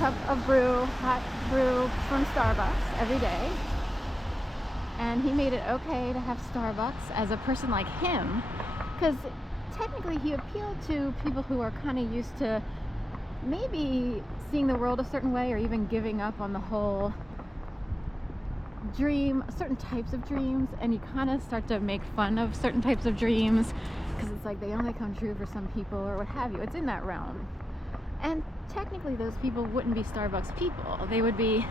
cup of hot brew from Starbucks every day. And he made it okay to have Starbucks as a person like him, because technically he appealed to people who are kind of used to maybe seeing the world a certain way, or even giving up on the whole dream, certain types of dreams, and you kind of start to make fun of certain types of dreams because it's like they only come true for some people or what have you. It's in that realm. And technically those people wouldn't be Starbucks people. They would be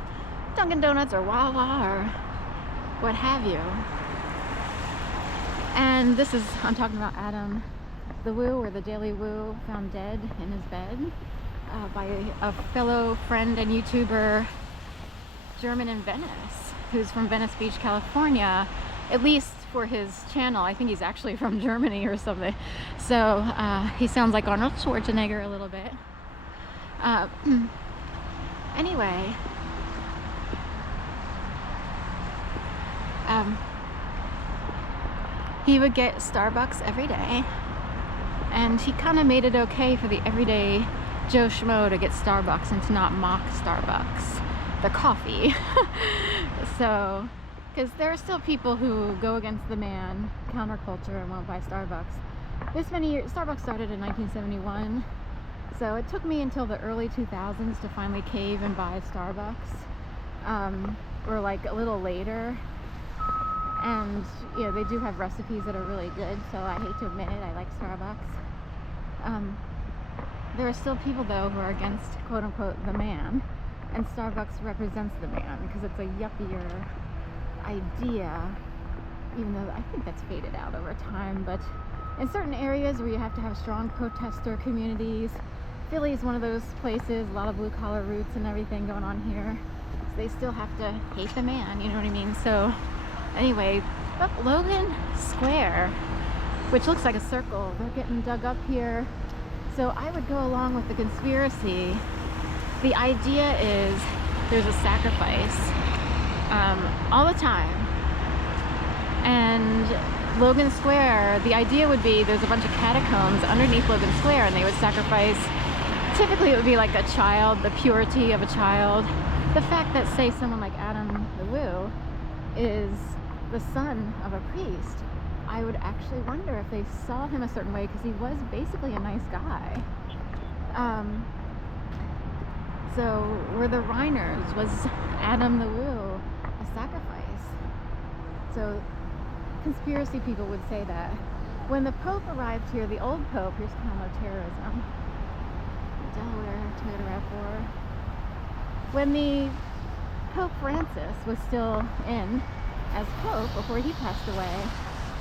Dunkin' Donuts or Wawa or what have you. And this is, I'm talking about Adam the Woo, or the Daily Woo, found dead in his bed by a fellow friend and YouTuber, German in Venice, who's from Venice Beach, California, at least for his channel. I think he's actually from Germany or something. So he sounds like Arnold Schwarzenegger a little bit. Anyway, he would get Starbucks every day, and he kind of made it okay for the everyday Joe Schmo to get Starbucks and to not mock Starbucks, the coffee. So, because there are still people who go against the man, counterculture, and won't buy Starbucks. This many years, Starbucks started in 1971, so it took me until the early 2000s to finally cave and buy Starbucks, or like a little later. And you know, they do have recipes that are really good, so I hate to admit it, I like Starbucks. There are still people though who are against quote unquote the man, and Starbucks represents the man because it's a yuppier idea, even though I think that's faded out over time. But in certain areas where you have to have strong protester communities, Philly is one of those places, a lot of blue collar roots and everything going on here, so they still have to hate the man, you know what I mean? So anyway, up Logan Square, which looks like a circle, they're getting dug up here. So I would go along with the conspiracy. The idea is there's a sacrifice all the time. And Logan Square, the idea would be there's a bunch of catacombs underneath Logan Square, and they would sacrifice, typically it would be like a child, the purity of a child. The fact that, say, someone like Adam the Woo is the son of a priest, I would actually wonder if they saw him a certain way, because he was basically a nice guy. So were the Reiners, was Adam the Woo a sacrifice? So conspiracy people would say that. When the Pope arrived here, the old Pope, here's kind of no terrorism, Delaware, Toyota RAV4. When the Pope Francis was still in as Pope before he passed away,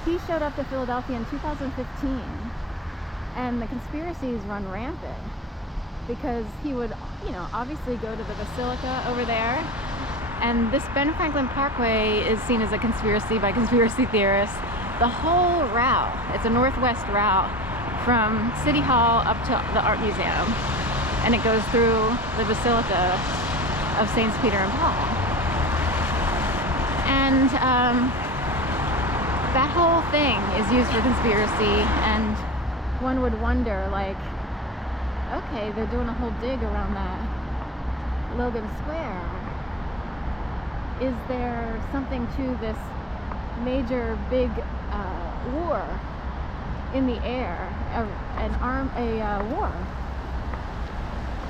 he showed up to Philadelphia in 2015, and the conspiracies run rampant because he would, you know, obviously go to the Basilica over there, and this Ben Franklin Parkway is seen as a conspiracy by conspiracy theorists. The whole route, it's a northwest route from City Hall up to the Art Museum, and it goes through the Basilica of Saints Peter and Paul. And that whole thing is used for conspiracy, and one would wonder, like, okay, they're doing a whole dig around that Logan Square. Is there something to this major big war in the air, a war,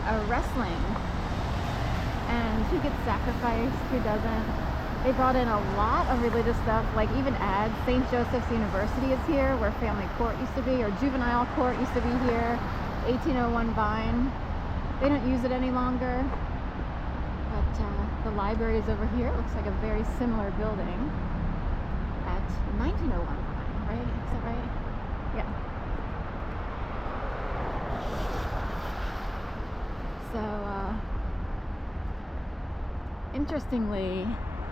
a wrestling, and who gets sacrificed, who doesn't? They brought in a lot of religious stuff, like even ads. St. Joseph's University is here, where family court used to be, or juvenile court used to be here. 1801 Vine. They don't use it any longer. But the library is over here. It looks like a very similar building at 1901 Vine, right? Is that right? Yeah. So, interestingly,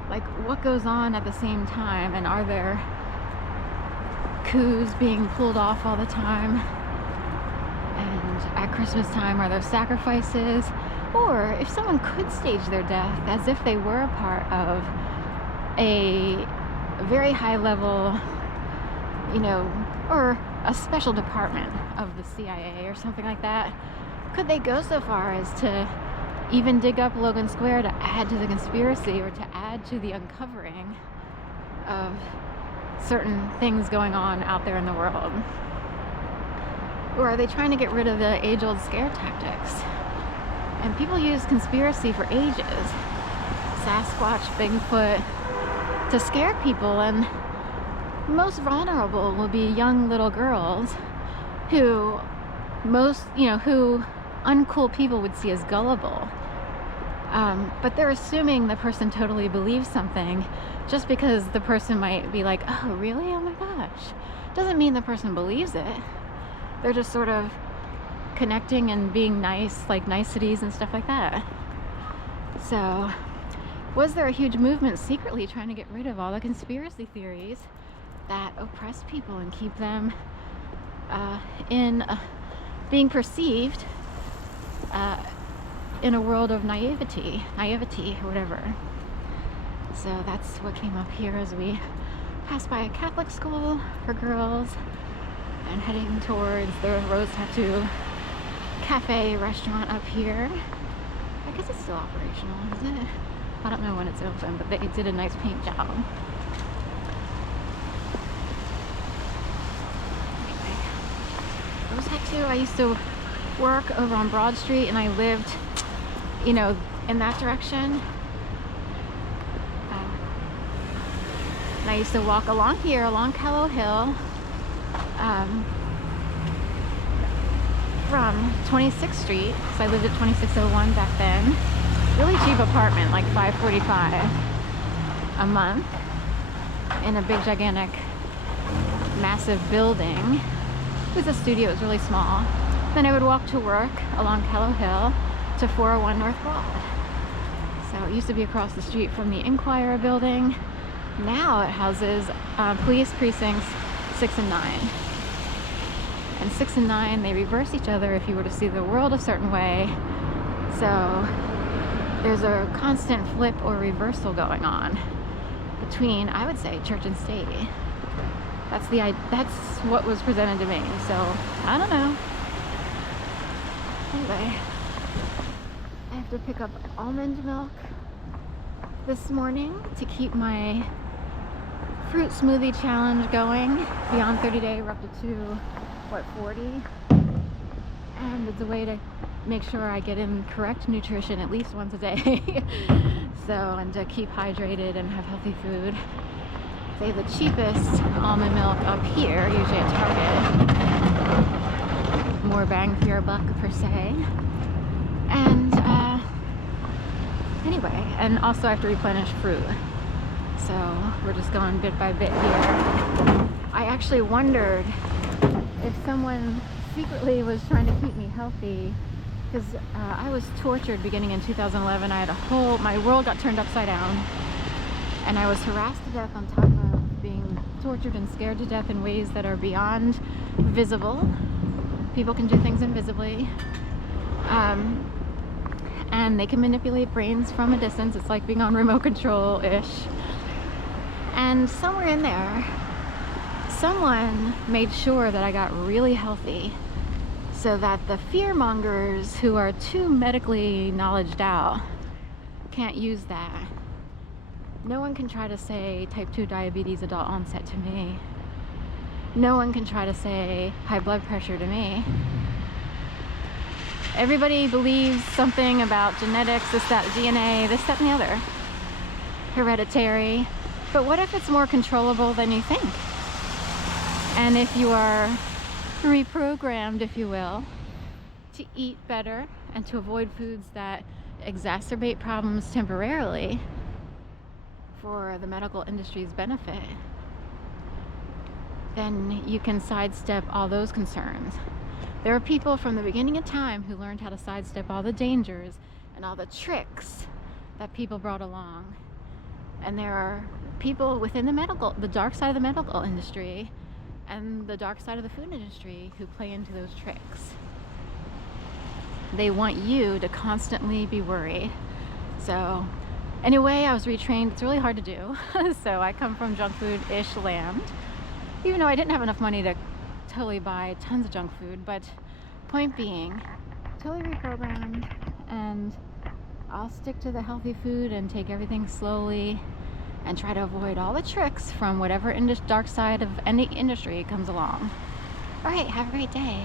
like, what goes on at the same time, and are there coups being pulled off all the time? And at Christmas time, are there sacrifices? Or if someone could stage their death as if they were a part of a very high level, you know, or a special department of the CIA or something like that, could they go so far as to even dig up Logan Square to add to the conspiracy or to add to the uncovering of certain things going on out there in the world? Or are they trying to get rid of the age-old scare tactics? And people use conspiracy for ages. Sasquatch, Bigfoot, to scare people, and most vulnerable will be young little girls who who uncool people would see as gullible. But they're assuming the person totally believes something just because the person might be like, oh really, oh my gosh. Doesn't mean the person believes it. They're just sort of connecting and being nice, like niceties and stuff like that. So was there a huge movement secretly trying to get rid of all the conspiracy theories that oppress people and keep them being perceived in a world of naivety or whatever? So that's what came up here as we passed by a Catholic school for girls and heading towards the Rose Tattoo Cafe restaurant up here. I guess it's still operational, is it? I don't know when it's open, but they did a nice paint job. Anyway, Rose Tattoo, I used to work over on Broad Street, and I lived, you know, in that direction. And I used to walk along here, along Callow Hill, from 26th Street, so I lived at 2601 back then. Really cheap apartment, like $545 a month in a big, gigantic, massive building. It was a studio, it was really small. Then I would walk to work along Callow Hill to 401 North Broad. So it used to be across the street from the Inquirer building. Now it houses police precincts 6 and 9. And 6 and 9, they reverse each other if you were to see the world a certain way. So there's a constant flip or reversal going on between, I would say, church and state. That's what was presented to me. So I don't know. Anyway, I have to pick up almond milk this morning to keep my fruit smoothie challenge going beyond 30 days. We're up to 40, and it's a way to make sure I get in correct nutrition at least once a day. So, and to keep hydrated and have healthy food. They have the cheapest almond milk up here, usually at Target. More bang for your buck per se. And anyway, and also I have to replenish fruit. So we're just going bit by bit here. I actually wondered if someone secretly was trying to keep me healthy, because I was tortured beginning in 2011. I had my world got turned upside down, and I was harassed to death on top of being tortured and scared to death in ways that are beyond visible. People can do things invisibly, and they can manipulate brains from a distance. It's like being on remote control-ish. And somewhere in there, someone made sure that I got really healthy so that the fear mongers who are too medically knowledged out can't use that. No one can try to say type 2 diabetes adult onset to me. No one can try to say high blood pressure to me. Everybody believes something about genetics, this, that, DNA, this, that, and the other. Hereditary. But what if it's more controllable than you think? And if you are reprogrammed, if you will, to eat better and to avoid foods that exacerbate problems temporarily for the medical industry's benefit, then you can sidestep all those concerns. There are people from the beginning of time who learned how to sidestep all the dangers and all the tricks that people brought along. And there are people within the dark side of the medical industry and the dark side of the food industry who play into those tricks. They want you to constantly be worried. So anyway, I was retrained. It's really hard to do. So I come from junk food-ish land, even though I didn't have enough money to totally buy tons of junk food. But point being, totally reprogrammed and I'll stick to the healthy food and take everything slowly and try to avoid all the tricks from whatever dark side of any industry comes along. All right, have a great day.